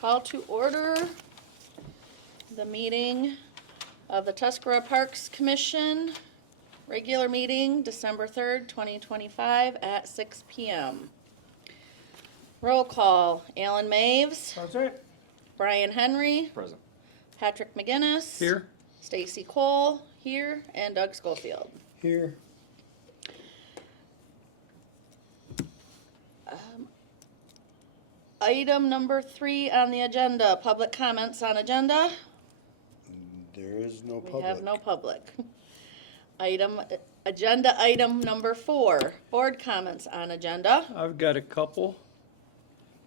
Call to order the meeting of the Tuscarora Parks Commission, regular meeting, December 3rd, 2025 at 6 p.m. Roll call, Alan Maves, Present. Brian Henry, Present. Patrick McGinnis. Here. Stacy Cole, here, and Doug Schofield. Here. Item number 3 on the agenda, public comments on agenda. There is no We public. have no public. Agenda item number 4, board comments on agenda. I've got a couple.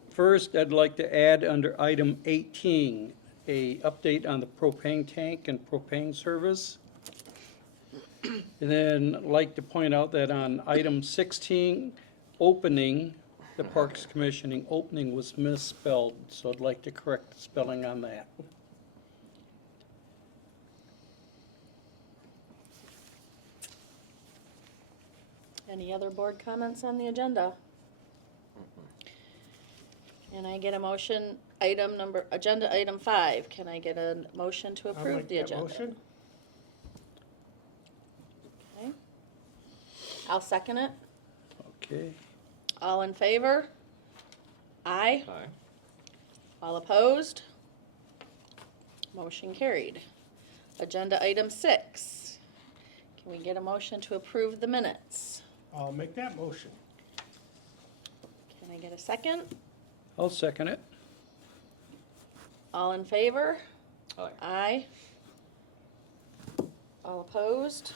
First, I'd like to add under item 18, a update on the propane tank and propane service. And then I'd like to point out that on item 16, opening, the Parks Commissioning opening was misspelled, so I'd like to correct the spelling on that. Any other board comments on the agenda? Can I get a motion, agenda item 5, can I get a motion to approve the agenda? Motion. Okay. I'll second it. Okay. All in favor? Aye. Aye. All opposed? Motion carried. Agenda item 6. Can we get a motion to approve the minutes? I'll make that motion. Can I get a second? I'll second it. All in favor? Aye. Aye. All opposed?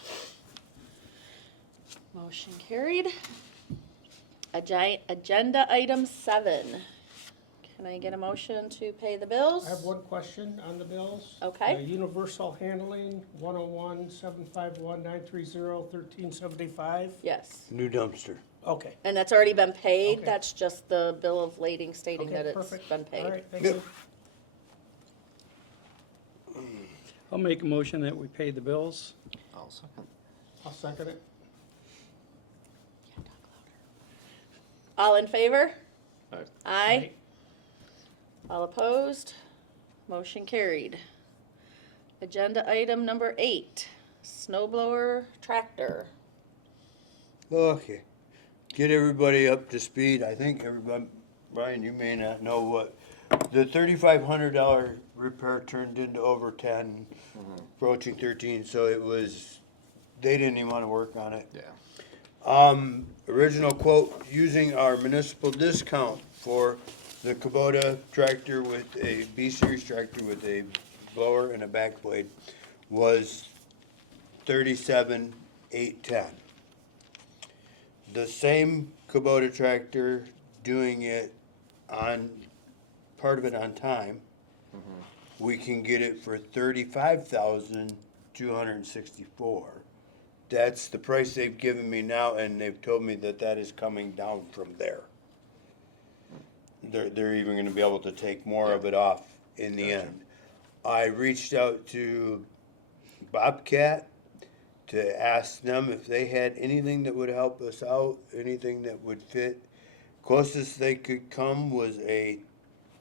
Motion carried. Agenda item 7. Can I get a motion to pay the bills? I have one question on the bills. Okay. Universal Handling, 101-751-930-1375. Yes. New dumpster. Okay. And that's already been paid? Okay. That's just the bill of lading stating Okay, that it's perfect. been paid. All right, thank Yep. you. I'll make a motion that we pay the bills. I'll second. I'll second it. All in favor? Aye. Aye. All opposed? Motion carried. Agenda item number 8, snow blower tractor. Okay. Get everybody up to speed. I think everybody, Brian, you may not know what, the $3,500 repair turned into over 10, approaching 13, so it was, they didn't even want to work on it. Yeah. Original quote, using our municipal discount for the Kubota tractor with a B-Series tractor with a blower and a back blade was $37,810. The same Kubota tractor doing it on, part of it on time, we can get it for $35,264. That's the price they've given me now, and they've told me that that is coming down from there. They're even gonna be able to take more of it off in the end. I reached out to Bobcat to ask them if they had anything that would help us out, anything that would fit. Closest they could come was a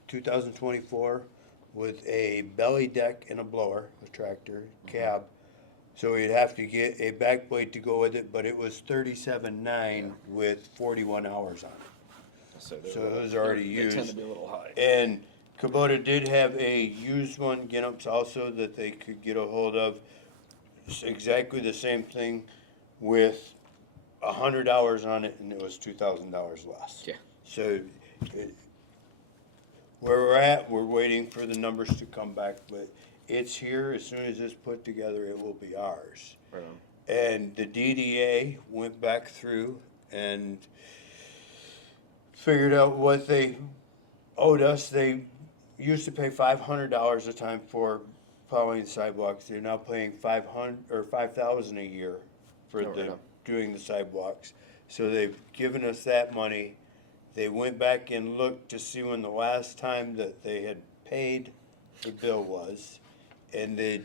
2024 with a belly deck and a blower, a tractor, cab. So we'd have to get a back blade to go with it, but it was $37,900 with 41 hours on it. So it was already used. They tend to be a little high. And Kubota did have a used one, Ginnups also, that they could get a hold of. It's exactly the same thing with 100 hours on it, and it was $2,000 less. Yeah. So where we're at, we're waiting for the numbers to come back, but it's here. As soon as it's put together, it will be ours. Right on. And the DDA went back through and figured out what they owed us. They used to pay $500 a time for plowing sidewalks. They're now paying $5,000 a year for Oh, right on. doing the sidewalks. So they've given us that money. They went back and looked to see when the last time that they had paid the bill was, and they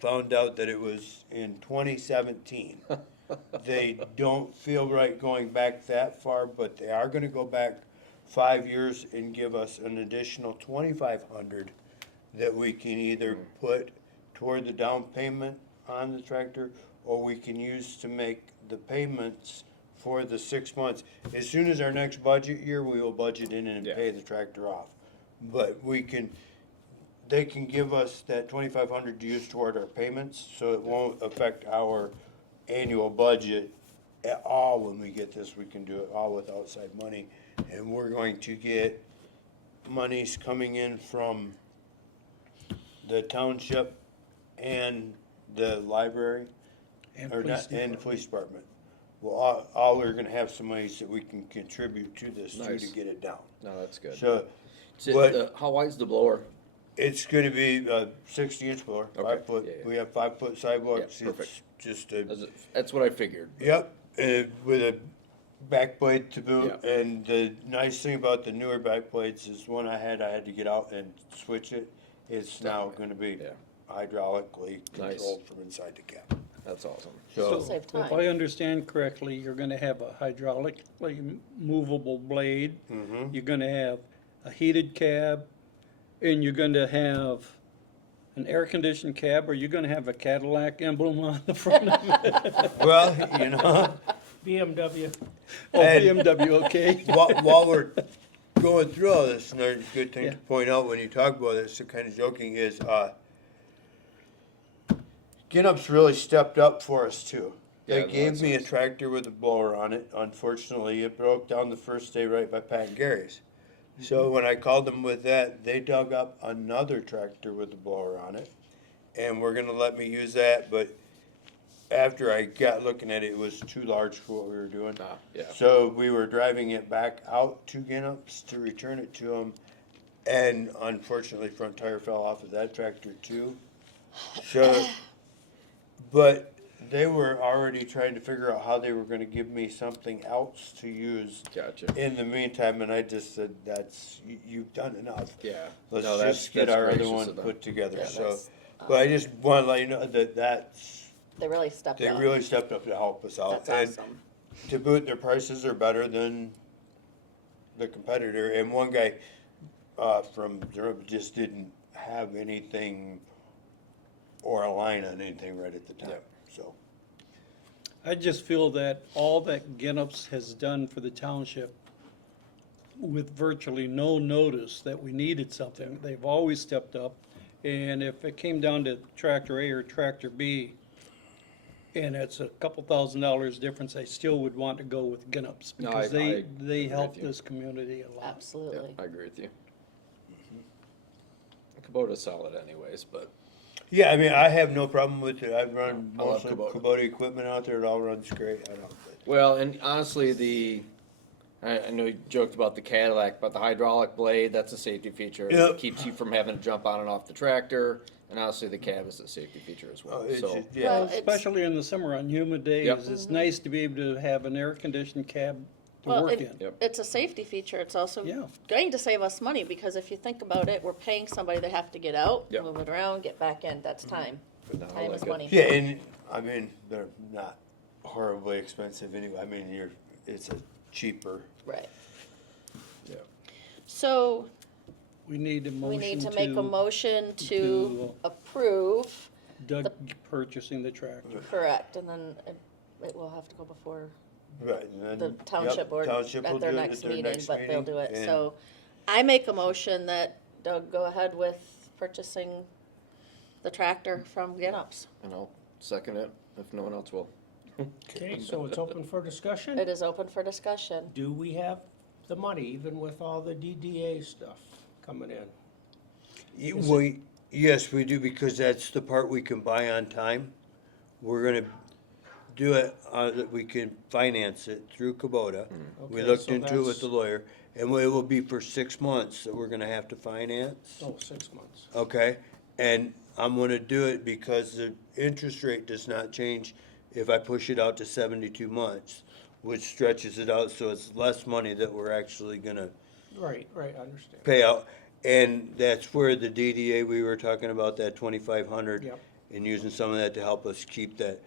found out that it was in 2017. They don't feel right going back that far, but they are gonna go back 5 years and give us an additional 2,500 that we can either put toward the down payment on the tractor, or we can use to make the payments for the 6 months. As soon as our next budget year, we will budget in and Yeah. pay the tractor off. But they can give us that 2,500 to use toward our payments, so it won't affect our annual budget at all. When we get this, we can do it all with outside money. And we're going to get monies coming in from the township and the library, And or police not, and the department. police department. Well, all we're gonna have some monies that we can contribute to this too, to Nice. get it down. No, that's good. So, So, what- how wide's the blower? it's gonna be a 60-inch blower, Okay, 5 foot, yeah, yeah. we have 5 foot sidewalks, Yeah, perfect. it's just a, That's what I figured. yep, with a back blade to boot. Yeah. And the nice thing about the newer back blades is one I had to get out and switch it. It's now gonna be Yeah. hydraulically Nice. controlled from inside the cab. That's awesome. So, Save If time. I understand correctly, you're gonna have a hydraulically movable blade, mhm. you're gonna have a heated cab, and you're gonna have an air-conditioned cab, or you're gonna have a Cadillac emblem on the front of it. Well, you know, BMW. Oh, And- BMW, okay. while we're going through all this, another good thing Yeah. to point out when you talk about this, so kind of joking, is Ginnup's really stepped up for us too. They Yeah, gave that's me a nice. tractor with a blower on it. Unfortunately, it broke down the first day right by Pat and Gary's. So when I called them with that, they dug up another tractor with a blower on it, and we're gonna let me use that. But after I got looking at it, it was too large for what we were doing. Yeah. So we were driving it back out to Ginnup's to return it to them, and unfortunately, front tire fell off of that tractor too. So, but they were already trying to figure out how they were gonna give me something else to use Gotcha. in the meantime, and I just said, you've done enough. Yeah. Let's No, just get our other gracious one of them. put together, Yeah, so. that's, But I just wanna let you know that's, They really stepped they up. really stepped up to help us out. That's And awesome. to boot, their prices are better than the competitor, and one guy, from Durham just didn't have anything or a line on anything right at the time, Yep. so. I just feel that all that Ginnup's has done for the township with virtually no notice that we needed something, they've always stepped up. And if it came down to tractor A or tractor B, and it's a couple $1,000s difference, I still would want to go with Ginnup's. No, Because I agree they help with you. this community a lot. Yeah, Absolutely. I agree with you. Kubota's solid anyways, but Yeah, I mean, I have no problem with it, I've run I love most of Kubota. Kubota equipment out there, it all runs great, I don't. well, and honestly, I know you joked about the Cadillac, but the hydraulic blade, that's a safety feature. Yep. It keeps you from having to jump on and off the tractor, and honestly, the cab is a safety feature as well. Oh, it's So, just- yeah. Well, it's- Especially in the summer on humid days, Yep. it's nice to be able to have an air-conditioned cab to Well, work it- in. Yep. it's a safety feature. It's also Yeah. going to save us money, because if you think about it, we're paying somebody to have to get out, Yep. move it around, get back in. That's Mm-hmm. time. but no, I Time like is it. money. Yeah, and, I mean, they're not horribly expensive anyway, I mean, it's a cheaper. Right. Yeah. So We need a we motion need to make a motion to to- approve, Doug purchasing the tractor. correct, and then it will have to go before Right, and then. the yep, township board township will at their do it next meeting, but they'll meeting, do it. and- So I make a motion that Doug go ahead with purchasing the tractor from Ginnup's. And I'll second it if no one else will. Okay, so it's open for discussion? It is open for discussion. Do we have the money, even with all the DDA stuff coming in? Yes, we do, because that's the part we can buy on time. We're gonna do it, that we can finance it through Kubota. We Okay, looked so into it with that's- the lawyer, and it will be for 6 months that we're gonna have to finance, Oh, 6 months. okay? And I'm gonna do it because the interest rate does not change if I push it out to 72 months, which stretches it out, so it's less money that we're actually gonna Right, I understand. pay out. And that's where the DDA, we were talking about that 2,500. Yep. And using some of that to help us keep that.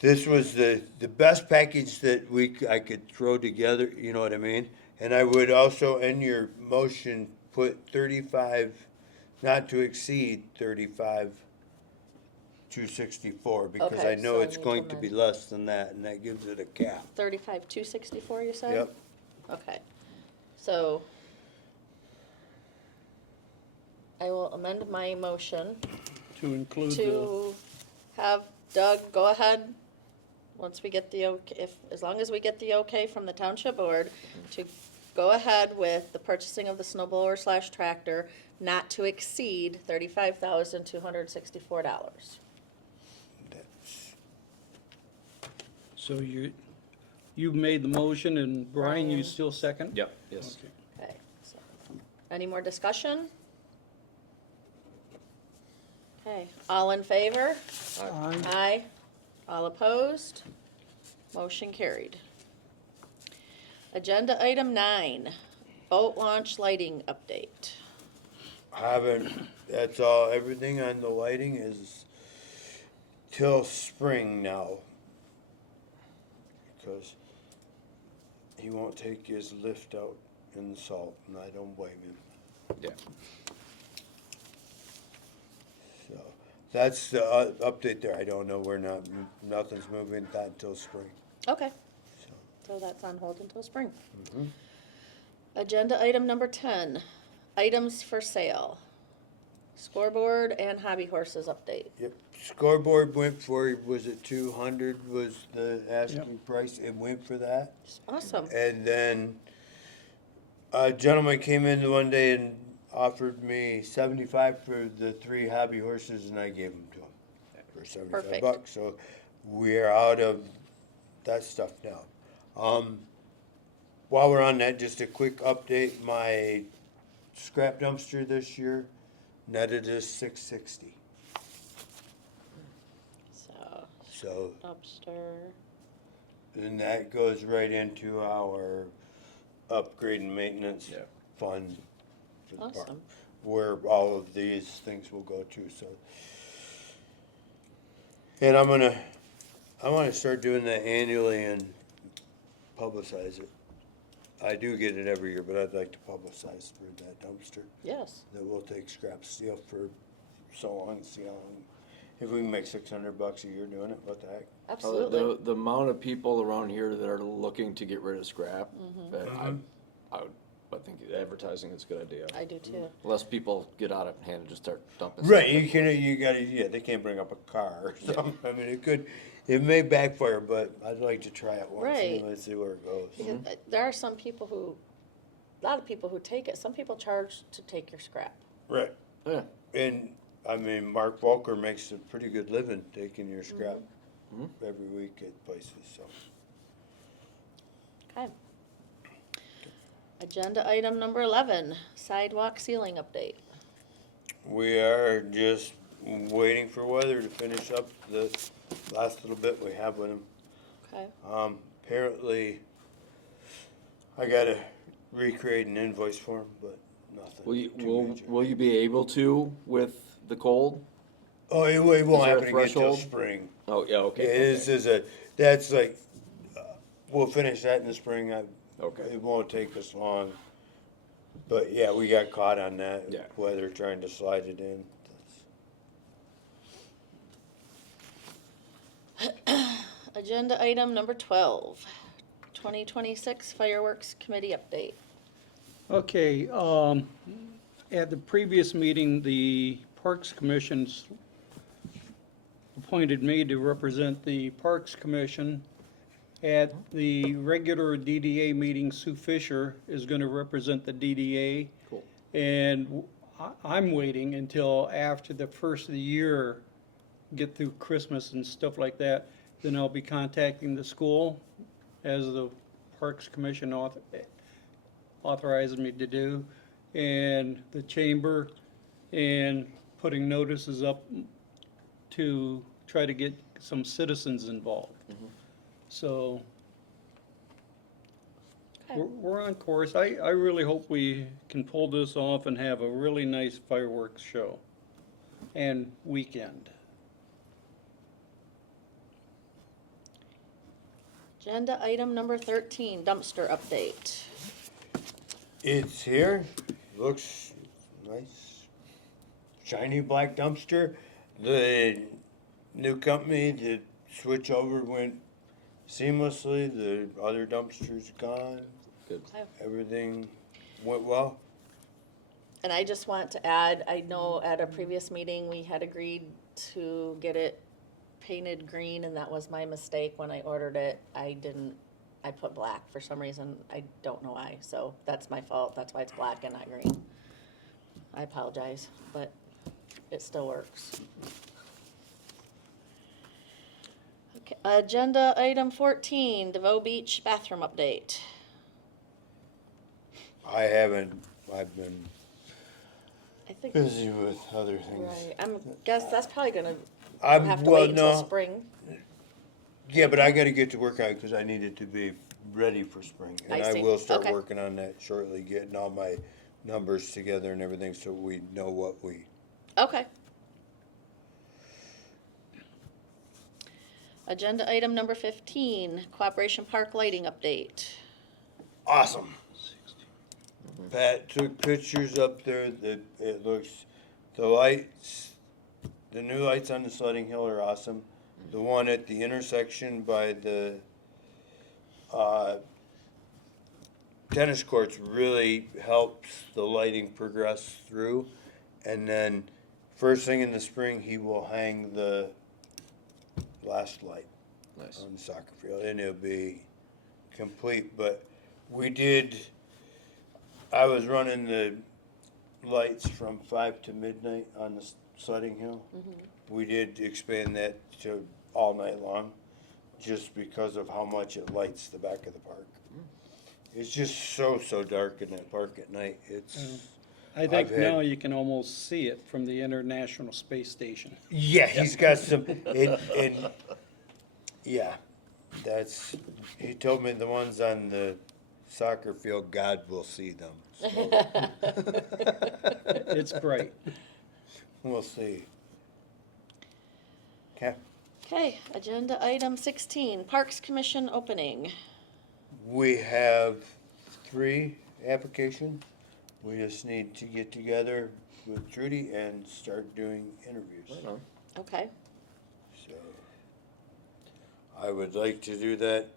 This was the best package that I could throw together, you know what I mean? And I would also, in your motion, put 35, not to exceed 35,264, because Okay, I know so I it's need to going to be amend. less than that, and that gives it a cap. 35,264, you said? Yep. Okay, so I will amend my motion To include the, to have Doug go ahead, once we get the, as long as we get the okay from the township board, to go ahead with the purchasing of the snow blower / tractor not to exceed $35,264. That's- so you've made the motion, and Brian, you Brian. still second? Yep, yes. Okay. Okay, so, any more discussion? Okay, all in favor? Aye. Aye. All opposed? Motion carried. Agenda item 9, boat launch lighting update. Haven't, that's all, everything on the lighting is till spring now. Because he won't take his lift out in the salt, and I don't blame him. Yeah. So, that's the update there. I don't know, nothing's moving that until spring, Okay, so. so that's on hold until spring. Mhm. Agenda item number 10, items for sale. Scoreboard and hobby horses update. Yep, scoreboard went for, was it 200 was the asking price? It went for that. Awesome. And then a gentleman came in one day and offered me 75 for the 3 hobby horses, and I gave them to him for 75 Perfect. bucks. So we're out of that stuff now. While we're on that, just a quick update. My scrap dumpster this year netted us $660. So, So, dumpster. and that goes right into our upgrade and maintenance Yeah. fund for the park, Awesome. where all of these things will go to, so. And I wanna start doing that annually and publicize it. I do get it every year, but I'd like to publicize for that dumpster, Yes. that we'll take scrap steel for so long, and see how long. If we can make $600 a year doing it, what the heck? Absolutely. The amount of people around here that are looking to get rid of scrap, that I think advertising is a good idea. I do too. Less people get out of hand and just start dumping. Right, stuff. yeah, they can't bring up a car or something. I mean, it may backfire, but I'd like to try it once Right. and let's see where it goes. Because there are some people a lot of people who take it. Some people charge to take your scrap. Right, Yeah. and, I mean, Mark Volker makes a pretty good living taking your scrap every week at places, so. Okay. Agenda item number 11, sidewalk ceiling update. We are just waiting for weather to finish up the last little bit we have with him. Okay. Apparently, I gotta recreate an invoice for him, but nothing. too major. Will you be able to with the cold? Oh, it there won't a happen again till threshold? spring. Oh, yeah, okay. Yeah, this is that's like, we'll finish that in the spring. Okay. It won't take us long. But yeah, we got caught on that. Yeah. Weather trying to slide it in. Agenda item number 12, 2026 fireworks committee update. Okay, at the previous meeting, the Parks Commission's appointed me to represent the Parks Commission. At the regular DDA meeting, Sue Fisher is gonna represent the DDA. Cool. And I'm waiting until after the first of the year, get through Christmas and stuff like that. Then I'll be contacting the school, as the Parks Commission authorizes me to do, and the chamber, and putting notices up to try to get some citizens involved. So, Okay. we're on course. I really hope we can pull this off and have a really nice fireworks show and weekend. Agenda item number 13, dumpster update. It's here, looks nice, shiny black dumpster. The new company, the switch over went seamlessly, the other dumpster's gone, Good. everything went well. And I just want to add, I know at a previous meeting, we had agreed to get it painted green, and that was my mistake when I ordered it. I put black for some reason, I don't know why, so that's my fault, that's why it's black and not green. I apologize, but it still works. Okay, agenda item 14, DeVoe Beach bathroom update. I haven't, I've been I think, busy with other things. right, guess that's probably gonna I'm, have to well, wait until no, spring. yeah, but I gotta get to work on it, cause I need it to be ready for spring. And I I see. will start Okay. working on that shortly, getting all my numbers together and everything, so we know what we. Okay. Agenda item number 15, Cooperation Park lighting update. Awesome. Pat took pictures up there that it looks, the lights, the new lights on the sledding hill are awesome. The one at the intersection by the, tennis courts really helps the lighting progress through. And then first thing in the spring, he will hang the last light Nice. on the soccer field, and it'll be complete. But we did, I was running the lights from 5 to midnight on the sledding hill. We did expand that to all night long, just because of how much it lights the back of the park. It's just so dark in that park at night. It's, I think I've had- now you can almost see it from the International Space Station. yeah, he's got some, and yeah, that's, he told me the ones on the soccer field, God will see them. So It's bright. we'll see. Okay, Okay, agenda item 16, Parks Commission opening. we have 3 applications. We just need to get together with Trudy and start doing interviews. Right on. Okay, So I would like to do that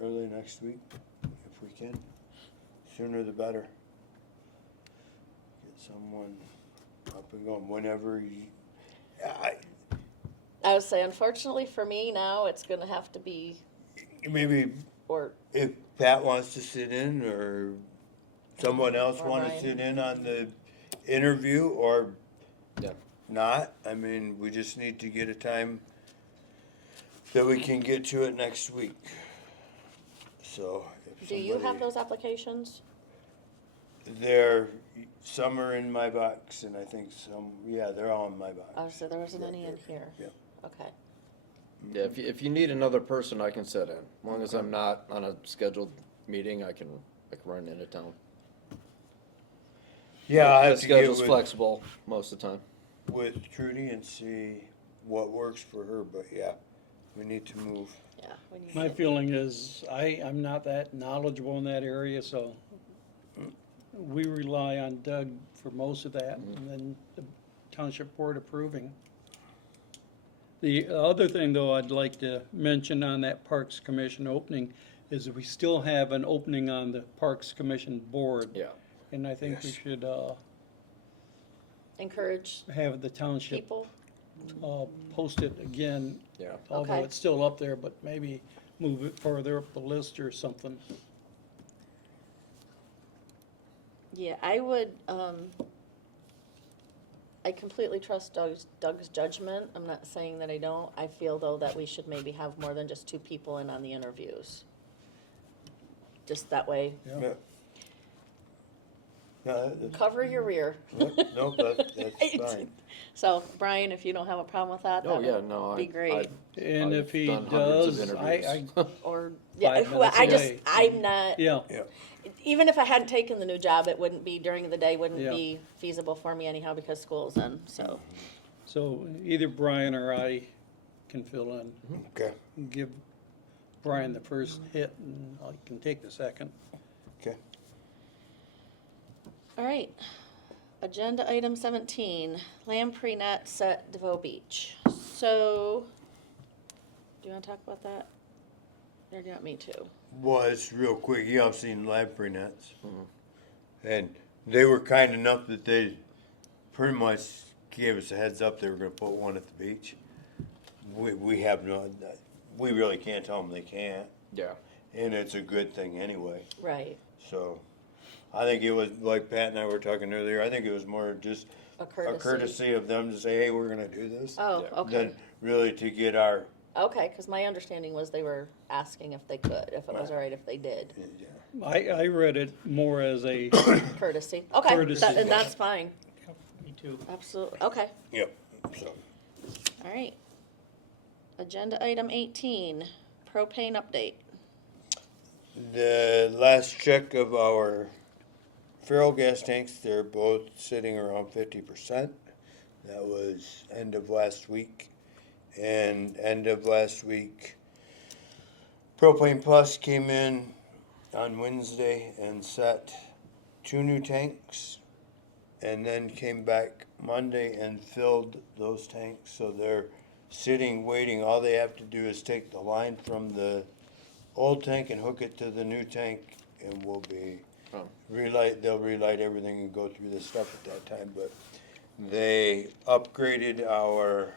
early next week, if we can. Sooner the better. Get someone up and going whenever you, I would say unfortunately for me now, it's gonna have to be, maybe or, if Pat wants to sit in or someone else Or wanna Ryan. sit in on the interview or Yeah. not, I mean, we just need to get a time that we can get to it next week. So. if do you have somebody- those applications? Some are in my box and I think some, yeah, they're all in my box. Oh, so there wasn't any in here? Yeah. Okay, Yeah, if you need another person, I can sit in. As long as I'm not on a scheduled meeting, I can run into town. Yeah, I The have to get schedule's with, flexible most of the time. with Trudy and see what works for her, but yeah, we need to move. yeah. we need My to- feeling is, I'm not that knowledgeable in that area, so we rely on Doug for most of that, and then the township board approving. The other thing, though, I'd like to mention on that Parks Commission opening is that we still have an opening on the Parks Commission board. Yeah. And I think we Yes. should Encourage have the township people, post it again, Yeah. although Okay. it's still up there, but maybe move it further up the list or something. yeah, I would, I completely trust Doug's judgment. I'm not saying that I don't. I feel though that we should maybe have more than just 2 people in on the interviews. Just that way, Yeah. Yeah. No, that's, cover your rear. nope, that's fine. So, Brian, if you don't have a problem with that, Oh, that yeah, would no. be great. And I've if he done hundreds does, of I, interviews. Or, yeah, 5 minutes I a just, day. I'm not, yeah, Yeah, even if I hadn't taken the new job, it wouldn't be, during the day, wouldn't Yeah. be feasible for me anyhow because school's in, so. so either Brian or I can fill in. okay, Give Brian the first hit, and I can take the second. okay. All right. Agenda item 17, Lamprey Nets at DeVoe Beach. So, do you want to talk about that? Or do you want me to? Well, it's real quick. You all seen Lamprey Nets. And they were kind enough that they pretty much gave us a heads up they were going to put one at the beach. We have no, we really can't tell them they can't. Yeah. And it's a good thing anyway. Right. So I think it was, like Pat and I were talking earlier, I think it was more just A a courtesy. courtesy of them to say, hey, we're going to do this. Oh, Yeah. okay. Than really to get our, Okay, because my understanding was they were asking if they could, if it was all right if they did. I read it more as a, Courtesy. Okay, Courtesy. and that's fine. Yep, me too. Absolutely. Okay. Yep. So All right. Agenda item 18, propane update. the last check of our feral gas tanks, they're both sitting around 50%. That was end of last week. And end of last week, Propane Plus came in on Wednesday and set 2 new tanks. And then came back Monday and filled those tanks. So they're sitting, waiting. All they have to do is take the line from the old tank and hook it to the new tank, and we'll be Oh. they'll relight everything and go through this stuff at that time. But they upgraded our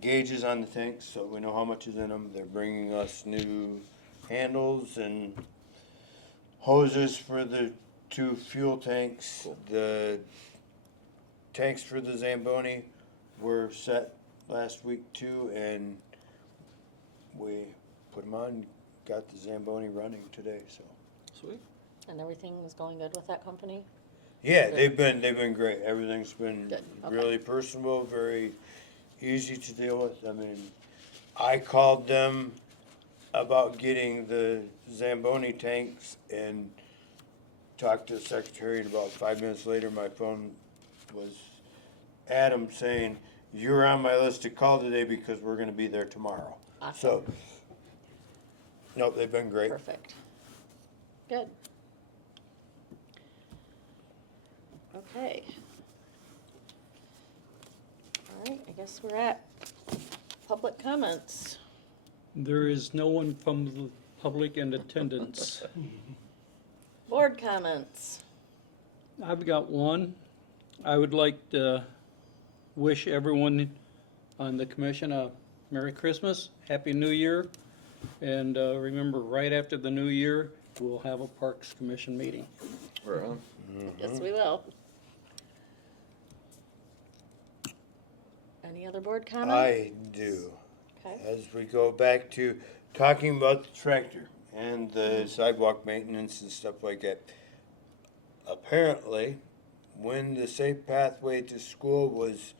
gauges on the tanks, so we know how much is in them. They're bringing us new handles and hoses for the 2 fuel tanks. Cool. The tanks for the Zamboni were set last week too, and we put them on, got the Zamboni running today, so. Sweet. And everything is going good with that company? Yeah, Good. they've been great. Everything's been Good, okay. really personable, very easy to deal with. I mean, I called them about getting the Zamboni tanks and talked to the secretary, and about 5 minutes later, my phone was Adam saying, you're on my list to call today because we're gonna be there tomorrow. Awesome. So, nope, they've been great. Perfect. Good. Okay. All right, I guess we're at public comments. there is no one from the public in attendance. Board comments. I've got one. I would like to wish everyone on the commission a Merry Christmas, Happy New Year, and remember, right after the new year, we'll have a Parks Commission meeting. Right on. Yes, we will. Any other board comments? I do. Okay. As we go back to talking about the tractor and the sidewalk maintenance and stuff like that. Apparently, when the Safe Pathway to School was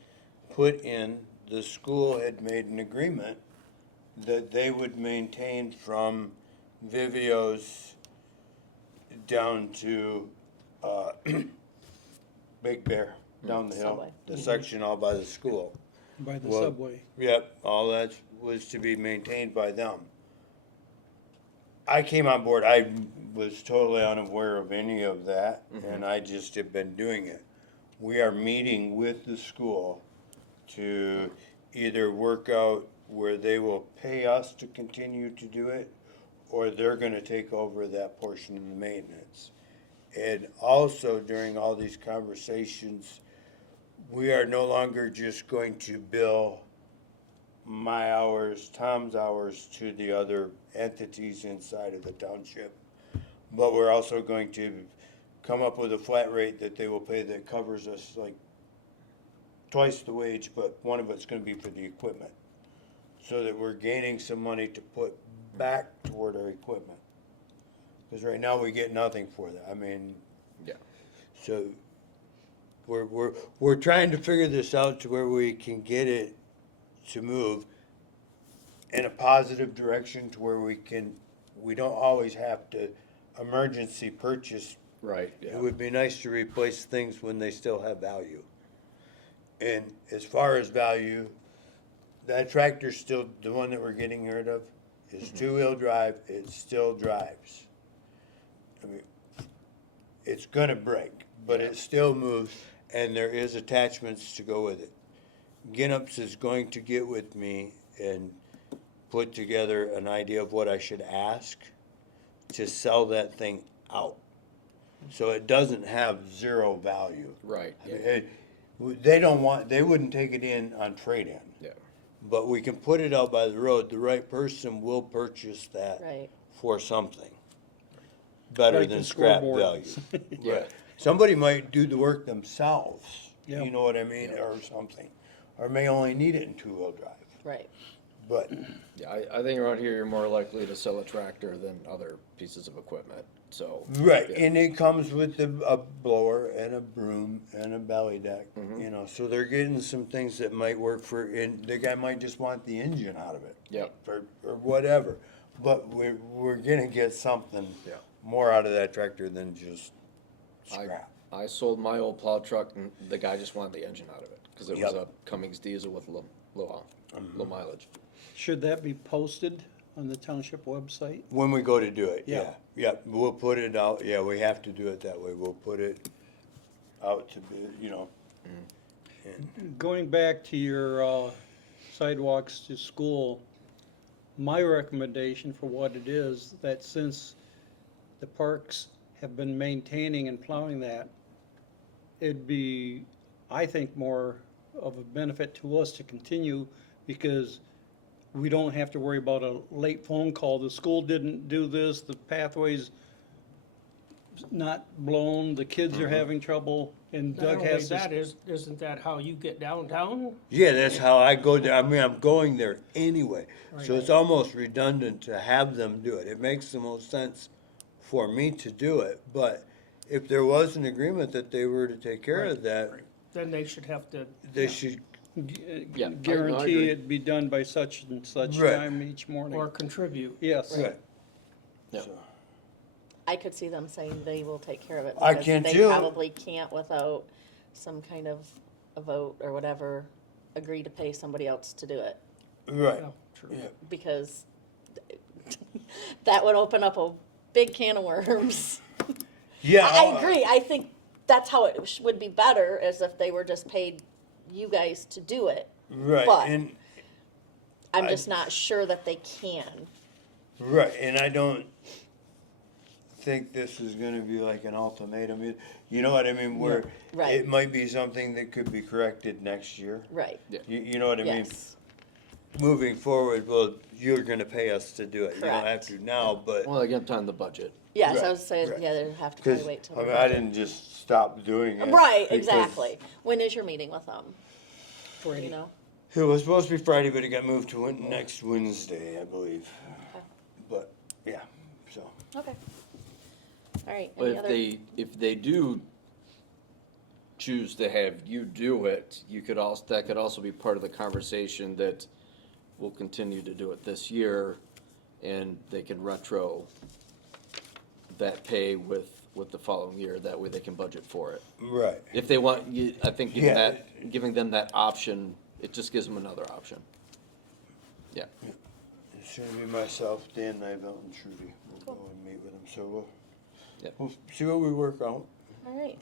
put in, the school had made an agreement that they would maintain from Vivio's down to Big Bear, down the hill, Subway. the section all by the school. By the Well, subway. Yep, all that was to be maintained by them. I came on board, I was totally unaware of any of that, and I just have been doing it. We are meeting with the school to either work out where they will pay us to continue to do it, or they're gonna take over that portion of the maintenance. And also during all these conversations, we are no longer just going to bill my hours, Tom's hours to the other entities inside of the township. But we're also going to come up with a flat rate that they will pay that covers us like twice the wage, but one of it's gonna be for the equipment. So that we're gaining some money to put back toward our equipment. Cause right now we get nothing for that. I mean, Yeah. so we're trying to figure this out to where we can get it to move in a positive direction to where we don't always have to emergency purchase. Right, It yeah. would be nice to replace things when they still have value. And as far as value, that tractor's still, the one that we're getting rid of, is 2-wheel drive, it still drives. I mean, it's gonna break, but it still moves, and there is attachments to go with it. Ginups is going to get with me and put together an idea of what I should ask to sell that thing out. So it doesn't have zero value. Right, I mean, yeah, they wouldn't take it in on trade-in. yeah. But we can put it out by the road, the right person will purchase that Right. for something. Better Like than the scrap scoreboard. value. Yeah. Right. Somebody might do the work themselves, Yeah. you know what I mean, or something. Or may only need it in two-wheel drive, Right. but, Yeah, I think around here, you're more likely to sell a tractor than other pieces of equipment, so. right, yeah. and it comes with a blower and a broom and a belly deck, Mm-hmm. you know, so they're getting some things that might work for, and the guy might just want the engine out of it. Yep. Or whatever, but we're gonna get something Yeah. more out of that tractor than just scrap. I sold my old plow truck and the guy just wanted the engine out of it, cause it was Yep. a Cummins diesel with low mileage. Should that be posted on the township website? When we go to do it, Yeah. yeah, we'll put it out, yeah, we have to do it that way, we'll put it out to bid, you know. Going back to your sidewalks to school, my recommendation for what it is, that since the parks have been maintaining and plowing that, it'd be, I think, more of a benefit to us to continue, because we don't have to worry about a late phone call. The school didn't do this, the pathway's not blown, the kids are having trouble, and Not Doug only has that, this. isn't that how you get downtown? Yeah, that's how I go there, I mean, I'm going there anyway, so Right. it's almost redundant to have them do it. It makes the most sense for me to do it, but if there was an agreement that they were to take care of that, Then they should have to. they should, Yeah, I Guarantee agree. it'd be done by such and such Right. time each morning. Or contribute. Yes. right. Yeah. So, I could see them saying they will take care of it. I because can they too. probably can't without some kind of a vote or whatever, agree to pay somebody else to do it. Right, Yeah, true. yeah. Because that would open up a big can of worms. Yeah. I agree. I think that's how it would be better, is if they were just paid you guys to do it. Right, But- and, I'm just not sure that they can. right, and I don't think this is gonna be like an ultimatum, you know what I mean, where Right. it might be something that could be corrected next year. Right. Yeah. You know what I mean? Yes. Moving forward, well, you're gonna pay us to do it, you don't have Correct. to now, but, Well, again, time the budget. Yes, Right, I was saying, right. yeah, they'd have to probably cause, wait till. I the mean, I budget. didn't just stop doing it. Right, because exactly. When is your meeting with them? Do Friday. you know? It was supposed to be Friday, but it got moved to next Wednesday, I believe. Okay. But, yeah, so. Okay. All right, But any if they do choose to have you do it, that could also be part of the conversation that we'll continue to do it this year, and they can retro that pay with the following year, that way they can budget for it. Right. If they want, I think Yeah. giving them that option, it just gives them another option. Yeah, It's gonna be myself, Dan Nivell, and Trudy. We'll go and meet with them, so Yep. we'll see what we work out. All right.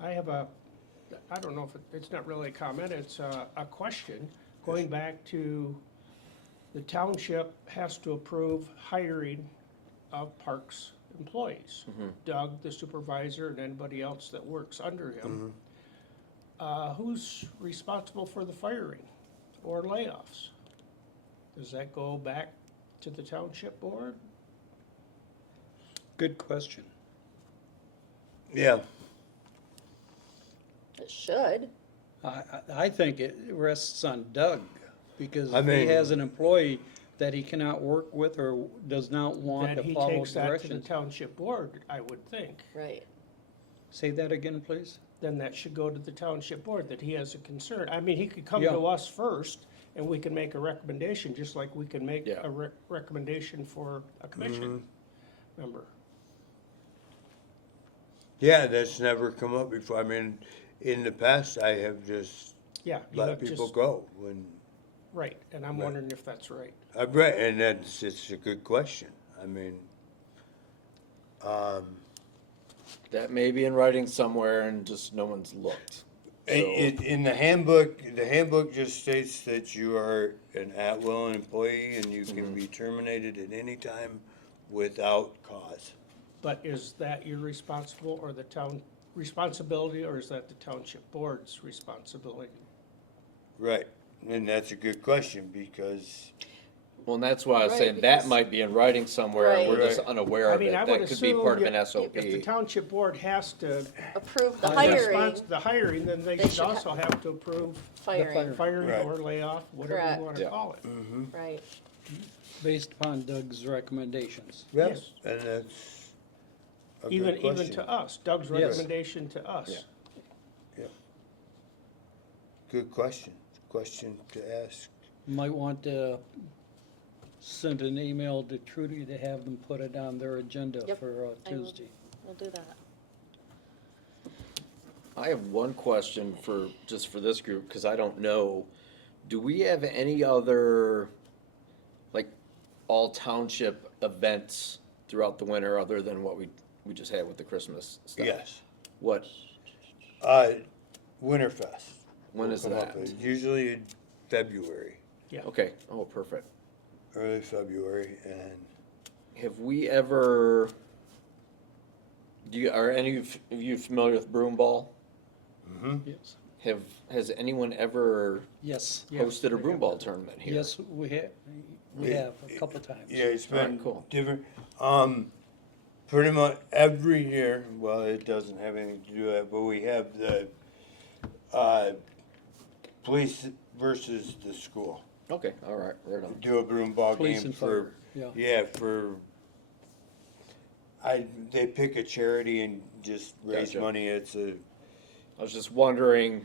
I have I don't know if it's not really a comment, it's a question. Going back to, the township has to approve hiring of parks employees. Doug, the supervisor, and anybody else that works under him. Who's responsible for the firing or layoffs? Does that go back to the township board? Good question. Yeah, It should. I think it rests on Doug, because I if he mean- has an employee that he cannot work with or does not want Then to he follow takes that to the directions. township board, I would think. Right. Say that again, please. Then that should go to the township board, that he has a concern. I mean, he could come Yeah. to us first, and we can make a recommendation, just like we can make Yeah. a recommendation for a commission member. yeah, that's never come up before. I mean, in the past, I have just Yeah, you let have people just, go when, right, and I'm Right. wondering if that's right. I've read, and it's a good question. I mean, That may be in writing somewhere and just no one's looked. So, In the handbook just states that you are an at-will employee and you can be terminated at any time without cause. But is that your responsible or the town responsibility, or is that the township board's responsibility? Right, and that's a good question because, well, and that's why I was Right, saying because- that might be in writing somewhere and we're just Right. unaware I of mean, it. I would That could be part of an assume if the SOP. township board has to Approve the response hiring, the hiring, then they They should should also have to approve firing, firing Right. or layoff, whatever Correct. you wanna Yeah. call it. right. Based upon Doug's recommendations. Yes. and that's a Even good question. to us, Doug's Yes. recommendation to us. Yeah. Good question to ask. Might want to send an email to Trudy to have them put it on their agenda Yep, for I will. Tuesday. We'll do that. I have one question just for this group, because I don't know. Do we have any other, like, all township events throughout the winter other than what we just had with the Christmas stuff? Yes. What, Winterfest. when is will come up. that? It's usually in February, Okay, oh, perfect. early February, and Have we ever, are any of you familiar with broom ball? Yes. Has anyone ever Yes. Yes, hosted a we broom have. ball tournament here? Yes, we have a couple times. yeah, it's been Alright, cool. different. Pretty much every year, well, it doesn't have anything to do with it, but we have the, police versus the school. Okay, all right, right on. Do a broom ball Police game and for, fire, yeah. they pick a charity and just raise Gotcha. money. It's a, I was just wondering,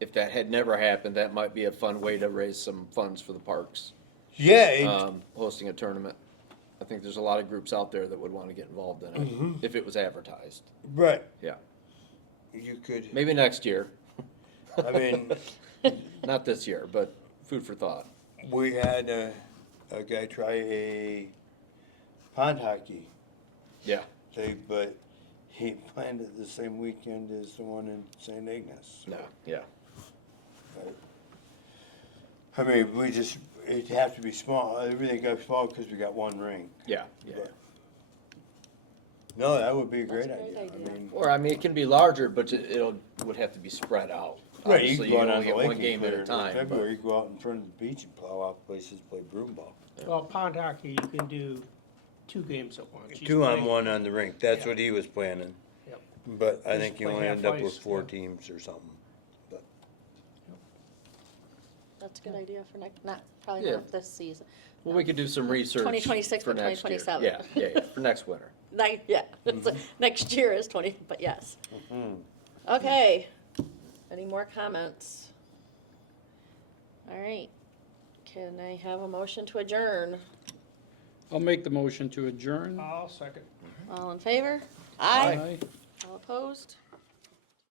if that had never happened, that might be a fun way to raise some funds for the parks. yeah, Hosting a tournament. I think there's a lot of groups out there that would want to get involved in it, if it was advertised. right. Yeah, You could, maybe next year, I mean, not this year, but food for thought. we had a guy try a pond hockey Yeah, thing, but he planned it the same weekend as the one in St. Ignace. no, yeah, I mean, it'd have to be small, everything got small because we got one ring. yeah, yeah. But- No, that would be a That's great a great idea. idea. I mean, Or, it can be larger, but would have to be spread out. right, you Obviously, can go out on only the get lake one game at a in time, but, February, you go out in front of the beach and plow out places, play broom ball. Well, pond hockey, you can do 2 games at once. You 2 on play- 1 on the rink, that's Yeah. what he was planning. Yep. But I Just think you play only half end up with ice, 4 yeah. teams or something. That's a good idea for probably Yeah. not this season. well, we could do some research 2026, for but next year. 2027. Yeah, for next winter. Yeah, it's like, next year is 20, but yes. Okay, any more comments? All right, can I have a motion to adjourn? I'll make the motion to adjourn. I'll second. All in favor? Aye. All opposed?